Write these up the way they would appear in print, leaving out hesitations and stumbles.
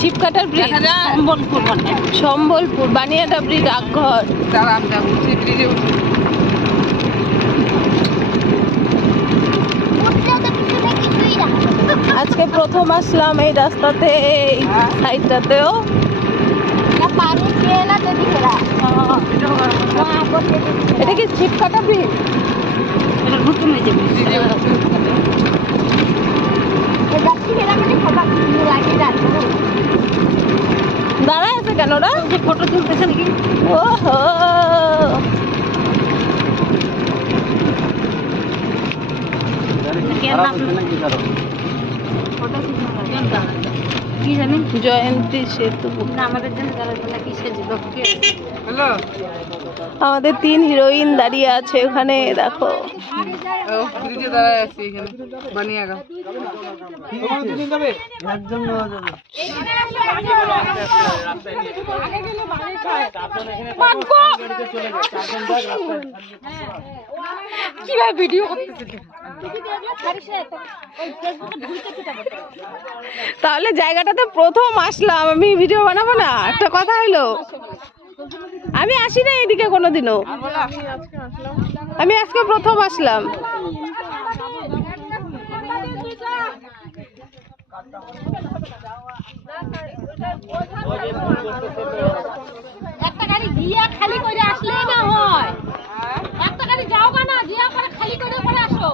চিপকাটার bridge, Sambalpur বানিয়াডাবরি ডাকঘর। আজকে প্রথম আসলাম এই রাস্তাতে, এই সাইডটাতেও। এটা কি চিপকাটা ব্রিজ? দাঁড়ায় আছে কেন ওরা? ফটো তুলতেছে নাকি? ওহো, জয়ন্তী সেতু। আমাদের 3 হিরোইন দাঁড়িয়ে আছে ওখানে, দেখো। তাহলে জায়গাটাতে প্রথম আসলাম, আমি ভিডিও বানাবো না? একটা কথা হলো, আমি আসি না এদিকে কোনোদিনও, আমি আজকে প্রথম আসলাম। একটা গাড়ি দিয়া খালি করে আসলে না হয়, একটা গাড়ি যাও না, দিয়া করে খালি করে পরে আসো।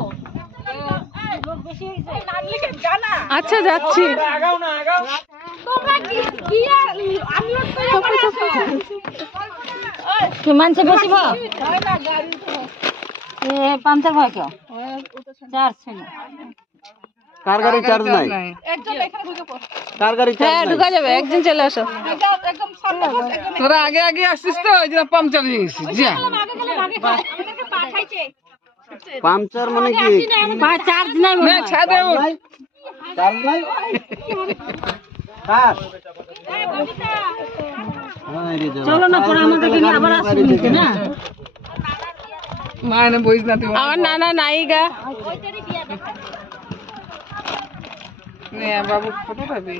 আচ্ছা যাচ্ছি। মানছে বেশি পাঞ্চার ভয় কেউ চার্জ ছিল। কার গাড়ি চার্জ নাই? কার গাড়ি? হ্যাঁ ঢুকা যাবে, একদিন চলে আসো। তোরা আগে আগে আসছিস তো, ওই জন্য পাংচার হয়ে গেছিস। পাংচার মানে কি? চার্জ নাই, ছাদে উঠ। চার্জ নাই? কার? চলো না, পরে আমাদেরকে নিয়ে আবার আসবি না। মায়ের বইস না তুই। আমার নানা নায়িকা। বাবু ফটো পাবি।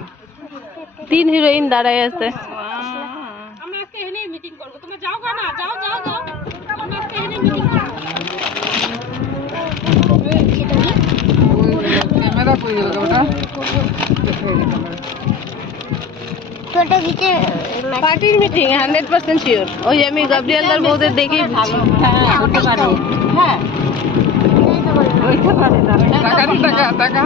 3 হিরোইন দাঁড়ায় আছে। আমরা আজকে এখানে মিটিং করব, তোমরা যাও না, যাও যাও যাও, আমরা আজকে এখানে মিটিং করব। ক্যামেরা কই গেল ওটা? পার্টির মিটিং 100% শিওর। ওই আমি গাব্রিয়েলদার বউদের দেখেই বুঝছি। হ্যাঁ, হতে পারে। হ্যাঁ, হইতে পারে। টাকা টাকা টাকা